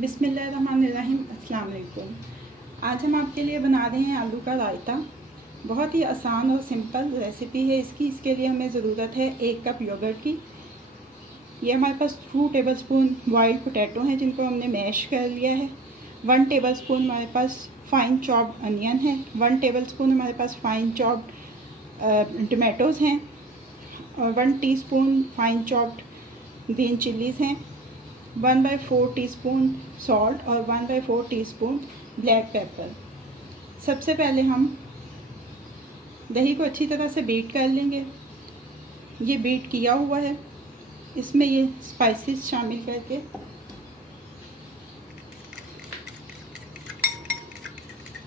बिस्मिल्लाहिर्रहमानिर्रहीम। अस्सलाम वालेकुम। आज हम आपके लिए बना रहे हैं आलू का रायता। बहुत ही आसान और सिंपल रेसिपी है इसकी। इसके लिए हमें ज़रूरत है 1 कप योगर्ट की। ये हमारे पास 2 टेबलस्पून बॉइल्ड पोटैटो हैं जिनको हमने मैश कर लिया है। 1 टेबलस्पून हमारे पास फाइन चॉप्ड अनियन है। 1 टेबलस्पून हमारे पास फाइन चॉप्ड टमाटोज़ हैं और 1 टीस्पून फाइन चॉप्ड ग्रीन चिल्लीज़ हैं। 1/4 टीस्पून सॉल्ट और 1/4 टीस्पून ब्लैक पेपर। सबसे पहले हम दही को अच्छी तरह से बीट कर लेंगे। ये बीट किया हुआ है, इसमें ये स्पाइसेस शामिल करके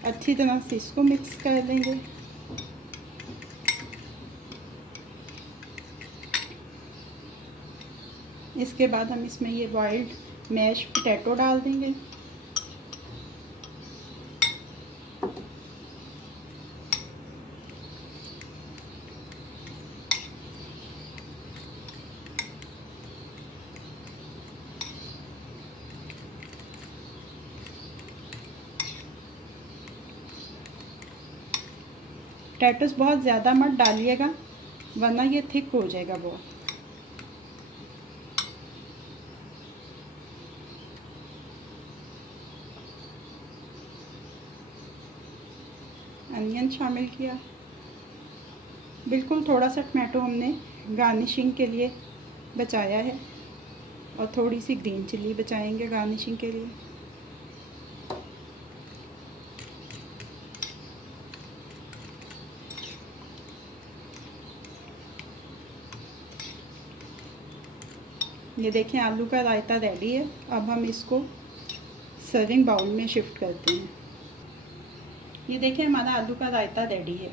अच्छी तरह से इसको मिक्स कर लेंगे। इसके बाद हम इसमें ये बॉइल्ड मैश पोटैटो डाल देंगे। पोटैटोस बहुत ज़्यादा मत डालिएगा वरना ये थिक हो जाएगा बहुत। अनियन शामिल किया। बिल्कुल थोड़ा सा टमाटो हमने गार्निशिंग के लिए बचाया है और थोड़ी सी ग्रीन चिल्ली बचाएंगे गार्निशिंग के लिए। ये देखें आलू का रायता रेडी है। अब हम इसको सर्विंग बाउल में शिफ्ट करते हैं। ये देखें हमारा आलू का रायता रेडी है।